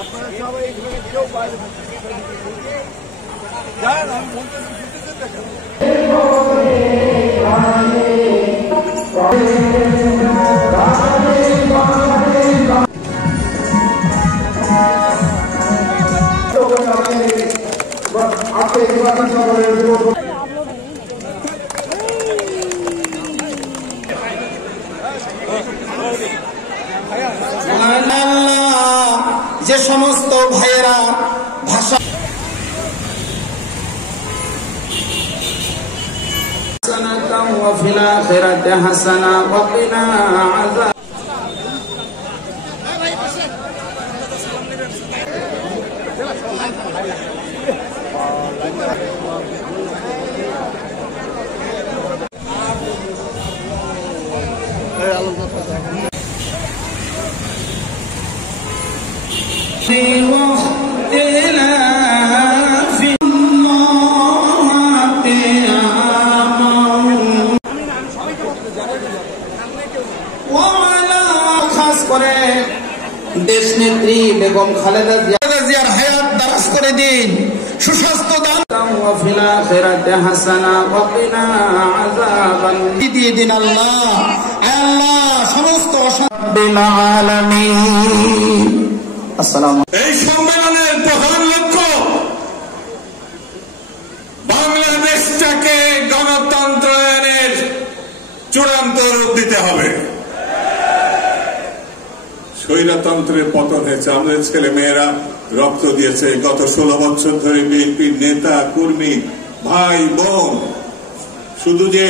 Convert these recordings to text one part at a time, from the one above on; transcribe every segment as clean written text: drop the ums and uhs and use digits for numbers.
আপনারা সবাই এখানে কেউ বাইরে যান, আমি বলতেছি শুনতেছেন দেখেন। যে সমস্ত ভাইয়েরা ভাষা وفي الآخرة حسنة وقنا عذاب দেশ নেত্রী বেগম খালেদা জিয়ার হায়াত দারাজ করে দিন, সুস্বাস্থ্য দান দিয়ে দিন আল্লাহ। আল্লাহ সমস্ত এই সম্মেলনের প্রধান লক্ষ্য বাংলাদেশটাকে গণতন্ত্রায়নের চূড়ান্ত রূপ দিতে হবে। স্বৈরতন্ত্রের পতন হয়েছে, আমাদের ছেলে মেয়েরা রক্ত দিয়েছে। গত 16 বছর ধরে বিএনপির নেতা কর্মী ভাই বোন শুধু যে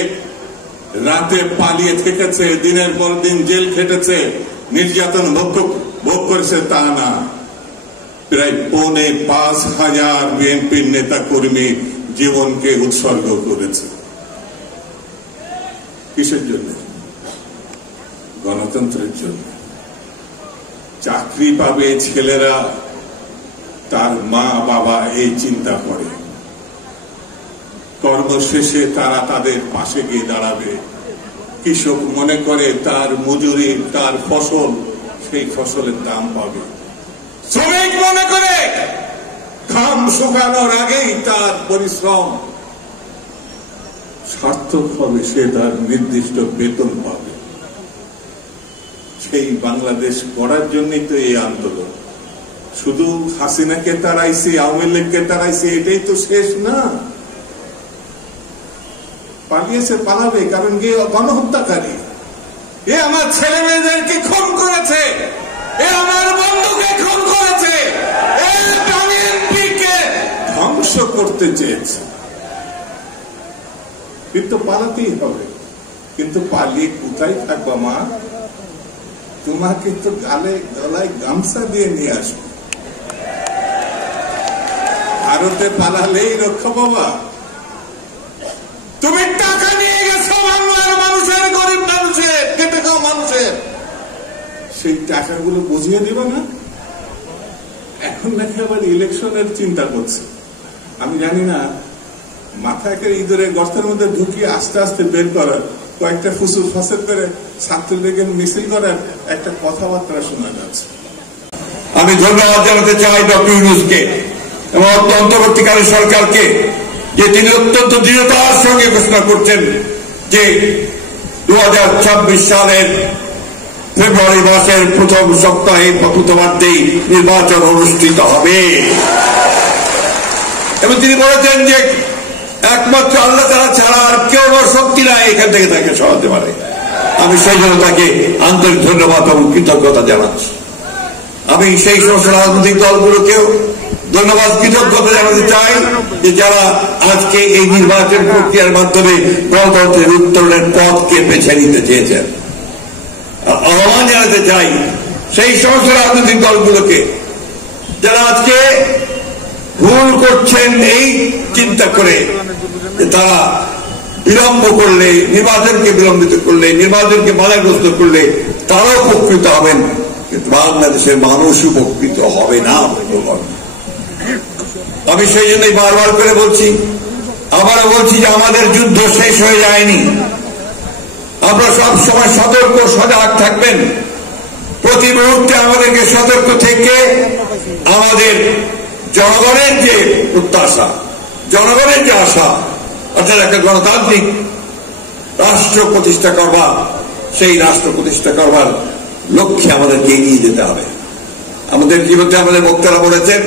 রাতে পালিয়ে থেকেছে, দিনের পর দিন জেল খেটেছে, নির্যাতন ভোগ করেছে তা না, প্রায় 5,500 বিএনপির নেতা কর্মী জীবনকে উৎসর্গ করেছে। কিসের জন্য? গণতন্ত্রের জন্য। চাকরি পাবে ছেলেরা, তার মা বাবা এই চিন্তা করে। কর্মশেষে তারা তাদের পাশে গিয়ে দাঁড়াবে। কৃষক মনে করে তার মজুরি, তার ফসল, সেই ফসলের দাম পাবে। শ্রমিক মনে করে ঘাম শুকানোর আগেই তার পরিশ্রম সার্থক হবে, সে তার নির্দিষ্ট বেতন পাবে। সেই বাংলাদেশ গড়ার জন্যই তো এই আন্দোলন। শুধু হাসিনাকে তাড়াইছি, আওয়ামী লীগকে তাড়াইছি, এটাই তো শেষ না। পালিয়েছে, পালাবে, কারণ কি গণহত্যাকারী। এ আমার ছেলে মেয়েদেরকে খুন করেছে, এ আমার বন্ধুকে খুন করেছে, এ বিএনপিকে ধ্বংস করতে চেয়েছে। কিন্তু পালাতেই হবে। কিন্তু পালিয়ে কোথায় থাকবা মা? তোমাকে তো গলায় গামছা দিয়ে নিয়ে আসবে। ভারতে পালালেই রক্ষা পাবা? তুমি টাকা নিয়ে গেছো বাংলার মানুষের, গরিব মানুষের, খেটে খাওয়া মানুষের, সেই টাকাগুলো বুঝিয়ে দিবে না? এখন নাকি আবার ইলেকশনের চিন্তা করছে। আমি জানি না, মাথায় ইঁদুরের গর্তের মধ্যে ঢুকিয়ে আস্তে আস্তে বের করার, কয়েকটা ফুসুর ফাঁসের করে ছাত্রলীগের মিছিল করার একটা কথাবার্তা শোনা যাচ্ছে। আমি ধন্যবাদ জানাতে চাই ডক্টর ইউনূসকে এবং অন্তর্বর্তীকালীন সরকারকে, যে তিনি অত্যন্ত দৃঢ়তার সঙ্গে ঘোষণা করছেন যে 2026 সালের ফেব্রুয়ারি মাসের প্রথম সপ্তাহে প্রথমার্ধেই নির্বাচন অনুষ্ঠিত হবে। এবং তিনি বলেছেন যে একমাত্র আল্লাহ তাআলা ছাড়া আর কেউ শক্তি নাই এখান থেকে তাকে সরাতে পারে। আমি সেই জন্য তাকে আন্তরিক ধন্যবাদ এবং কৃতজ্ঞতা জানাচ্ছি। আমি সেই সমস্ত রাজনৈতিক দলগুলোকেও ধন্যবাদ, কৃতজ্ঞতা জানাতে চাই যে যারা আজকে এই নির্বাচন প্রক্রিয়ার মাধ্যমে গণতন্ত্রের উত্তরণের পথকে বেছে নিতে চেয়েছেন। আহ্বান জানাতে চাই সেই সমস্ত রাজনৈতিক দলগুলোকে যারা আজকে ভুল করছেন এই চিন্তা করে যে তারা বিলম্ব করলে, নির্বাচনকে বিলম্বিত করলে, নির্বাচনকে বাধাগ্রস্ত করলে তারাও উপকৃত হবেন, কিন্তু বাংলাদেশের মানুষ উপকৃত হবে না। আমি সেই জন্যই বারবার করে বলছি, আবারও বলছি যে আমাদের যুদ্ধ শেষ হয়ে যায়নি। আমরা সব সময় সতর্ক সজাগ থাকবেন। প্রতি মুহূর্তে আমাদেরকে সতর্ক থেকে আমাদের জনগণের যে প্রত্যাশা, জনগণের যে আশা, অর্থাৎ একটা গণতান্ত্রিক রাষ্ট্র প্রতিষ্ঠা করবার, সেই রাষ্ট্র প্রতিষ্ঠা করবার লক্ষ্যে আমাদেরকে এগিয়ে যেতে হবে। আমাদের জীবনে আমাদের বক্তারা বলেছেন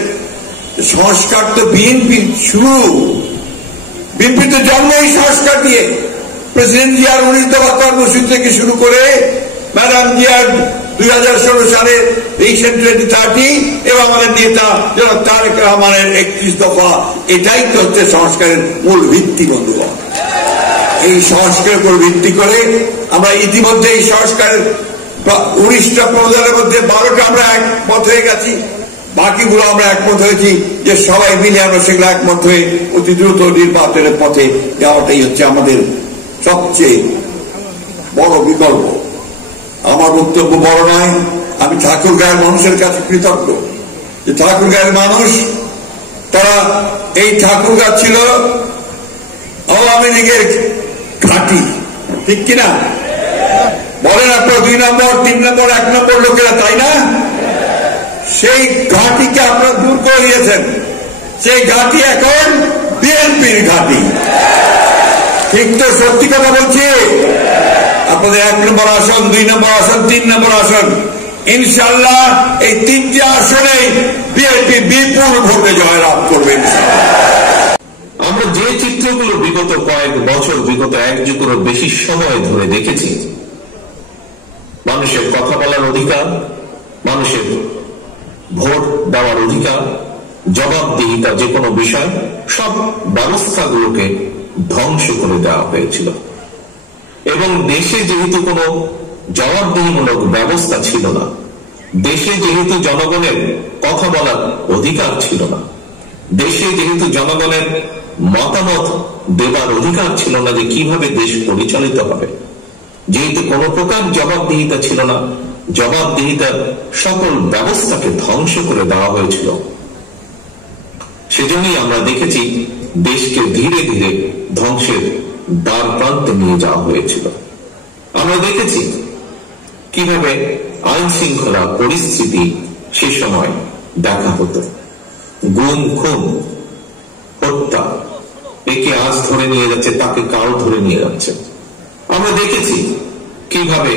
সংস্কার তো বিএনপির শুরু, বিএনপি তো জন্ম এই সংস্কার দিয়ে। প্রেসিডেন্ট জিয়ার 19 দফা কর্মসূচি থেকে শুরু করে ম্যাডাম জিয়ার 2016 সালে ভিশন 2030 এবং আমাদের নেতা জনাব তারেক রহমানের 31 দফা, এটাই তো হচ্ছে সংস্কারের মূল ভিত্তি। বন্ধুগণ, এই সংস্কারের উপর ভিত্তি করে আমরা ইতিমধ্যে এই সংস্কারের 19টা প্রধানের মধ্যে 12টা আমরা একমত হয়ে গেছি, বাকিগুলো আমরা একমত হয়েছি যে সবাই মিলে আমরা সেগুলো একমত হয়ে অতি দ্রুত নির্বাচনের পথে যাওয়াটাই হচ্ছে আমাদের সবচেয়ে বড় বিকল্প। আমার বক্তব্য বড় নয়, আমি ঠাকুরগাঁয়ের মানুষের কাছে কৃতজ্ঞ যে ঠাকুরগাঁয়ের মানুষ, তারা এই ঠাকুরগাঁ ছিল আওয়ামী লীগের ঘাঁটি, ঠিক কিনা বলেন আপনার? 2 নম্বর 3 নম্বর 1 নম্বর লোকেরা, তাই না? সেই ঘাঁটিকে আপনারা দূর করে দিয়েছেন। সেই ঘাঁটি এখন বিএনপির ঘাঁটি, ঠিক তো? সত্যি কথা বলছি। আপনাদের 1 নম্বর আসন, 2 নম্বর আসন, 3 নম্বর আসন, ইনশাআল্লাহ এই 3টি আসনে বিএনপি বিপুল ভোটে জয়লাভ করবে। আমরা যে চিত্রগুলো বিগত কয়েক বছর, বিগত 1 যুগেরও বেশি সময় ধরে দেখেছি, মানুষের কথা বলার অধিকার, মানুষের ভোট দেওয়ার অধিকার, জবাবদিহিতা, যে কোনো বিষয়, সব ব্যবস্থাগুলোকে ধ্বংস করে দেওয়া হয়েছিল। এবং দেশে যেহেতু কোনো জবাবদিহিমূলক ব্যবস্থা ছিল না, দেশে যেহেতু জনগণের কথা বলার অধিকার ছিল না, দেশে যেহেতু জনগণের মতামত দেবার অধিকার ছিল না যে কিভাবে দেশ পরিচালিত হবে, যেহেতু কোনো প্রকার জবাবদিহিতা ছিল না, জবাবদিহিতার সকল ব্যবস্থাকে ধ্বংস করে দেওয়া হয়েছিল। সেজন্যই আমরা দেখেছি দেশকে ধীরে ধীরে ধ্বংসের দ্বার প্রান্তে নিয়ে যাওয়া হয়েছিল। আমরা দেখেছি কিভাবে আইন শৃঙ্খলা পরিস্থিতি সে সময় দেখা হতো, গুম খুন হত্যা, একে আজ ধরে নিয়ে যাচ্ছে, তাকে কাল ধরে নিয়ে যাচ্ছে। আমরা দেখেছি কিভাবে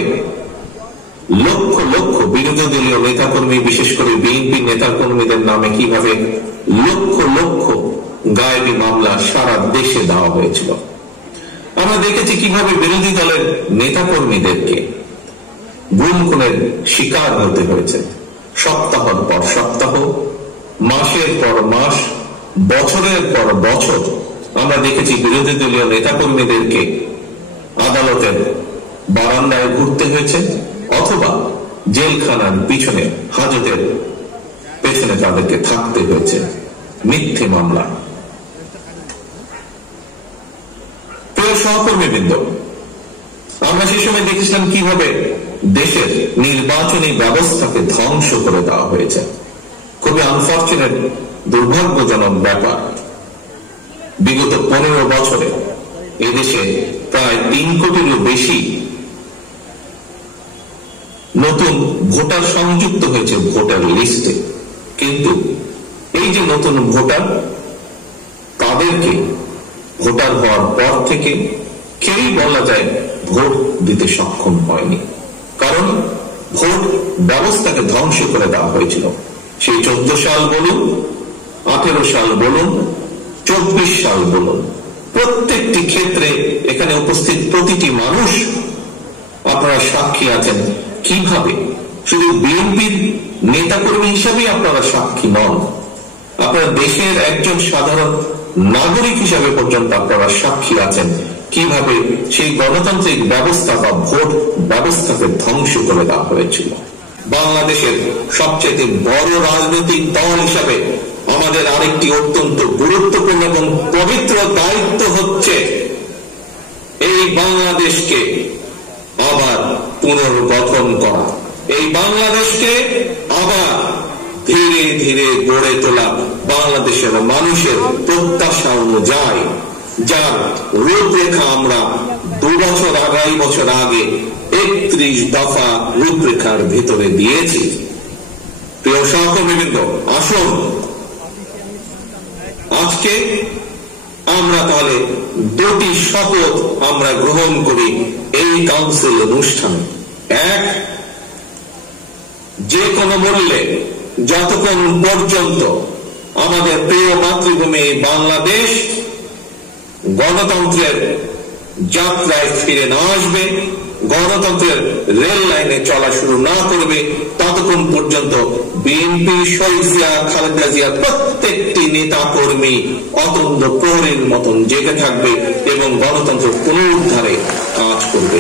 লক্ষ লক্ষ বিরোধী দলীয় নেতাকর্মী, বিশেষ করে বিএনপি নেতাকর্মীদের নামে কিভাবে লক্ষ লক্ষ গায়েবী মামলা সারা দেশে দেওয়া হয়েছিল। আমরা দেখেছি কিভাবে বিরোধী দলের নেতাকর্মীদেরকে গুম খুনের শিকার হতে হয়েছে, সপ্তাহের পর সপ্তাহ, মাসের পর মাস, বছরের পর বছর। আমরা দেখেছি বিরোধী দলীয় নেতাকর্মীদেরকে আদালতের বারান্দায় ঘুরতে হয়েছে, অথবা জেলখানার পিছনে, হাজতের পেছনে তাদেরকে থাকতে হয়েছে মিথ্যে মামলা। প্রিয় সহকর্মীবৃন্দ, আমরা সে সময় দেখেছিলাম কিভাবে দেশের নির্বাচনী ব্যবস্থাকে ধ্বংস করে দেওয়া হয়েছে। খুবই আনফরচুনেট, দুর্ভাগ্যজনক ব্যাপার। বিগত 15 বছরে এদেশে প্রায় 3 কোটিরও বেশি নতুন ভোটার সংযুক্ত হয়েছে ভোটার লিস্টে, কিন্তু এই যে নতুন ভোটার, তাদেরকে ভোটার হওয়ার পর থেকে কেউই বলা যায় ভোট দিতে সক্ষম হয়নি, কারণ ভোট ব্যবস্থাকে ধ্বংস করে দেওয়া হয়েছিল। সেই 14 সাল বলুন, 18 সাল বলুন, 24 সাল বলুন, প্রত্যেকটি ক্ষেত্রে এখানে উপস্থিত প্রতিটি মানুষ আপনারা সাক্ষী আছেন কিভাবে, শুধু বিএনপির নেতাকর্মী হিসাবে আপনারা সাক্ষী নন, আপনারা দেশের একজন সাধারণ নাগরিক হিসাবে পর্যন্ত আপনারা সাক্ষী আছেন কিভাবে সেই গণতান্ত্রিক ব্যবস্থা বা ভোট ব্যবস্থাকে ধ্বংস করে দেওয়া হয়েছিল। বাংলাদেশের সবচেয়ে বড় রাজনৈতিক দল হিসাবে আমাদের আরেকটি অত্যন্ত গুরুত্বপূর্ণ এবং পবিত্র দায়িত্ব হচ্ছে এই বাংলাদেশকে আবার পুনর্গঠন করা, এই বাংলাদেশকে আবার ধীরে ধীরে গড়ে তোলা, বাংলাদেশের মানুষের প্রত্যাশা অনুযায়ী, যার রূপরেখা আমরা 2 বছর, 2.5 বছর আগে 31 দফা রূপরেখার ভিতরে দিয়েছি। প্রিয় সহকর্মীবৃন্দ, আসুন আজকে আমরা তাহলে দুটি শপথ আমরা গ্রহণ করি এই কাউন্সিল অনুষ্ঠানে। এক, যে কোনো মূল্যে যতক্ষণ পর্যন্ত আমাদের প্রিয় মাতৃভূমি বাংলাদেশ গণতন্ত্রের যাত্রায় ফিরে না আসবে, গণতন্ত্রের রেল লাইনে চলা শুরু না করবে, ততক্ষণ পর্যন্ত বিএনপি, শহীদ জিয়া, খালেদা জিয়া প্রত্যেকটি নেতা কর্মী অতন্দ্র প্রহরীর মতন জেগে থাকবে এবং গণতন্ত্র পুনরুদ্ধারে কাজ করবে।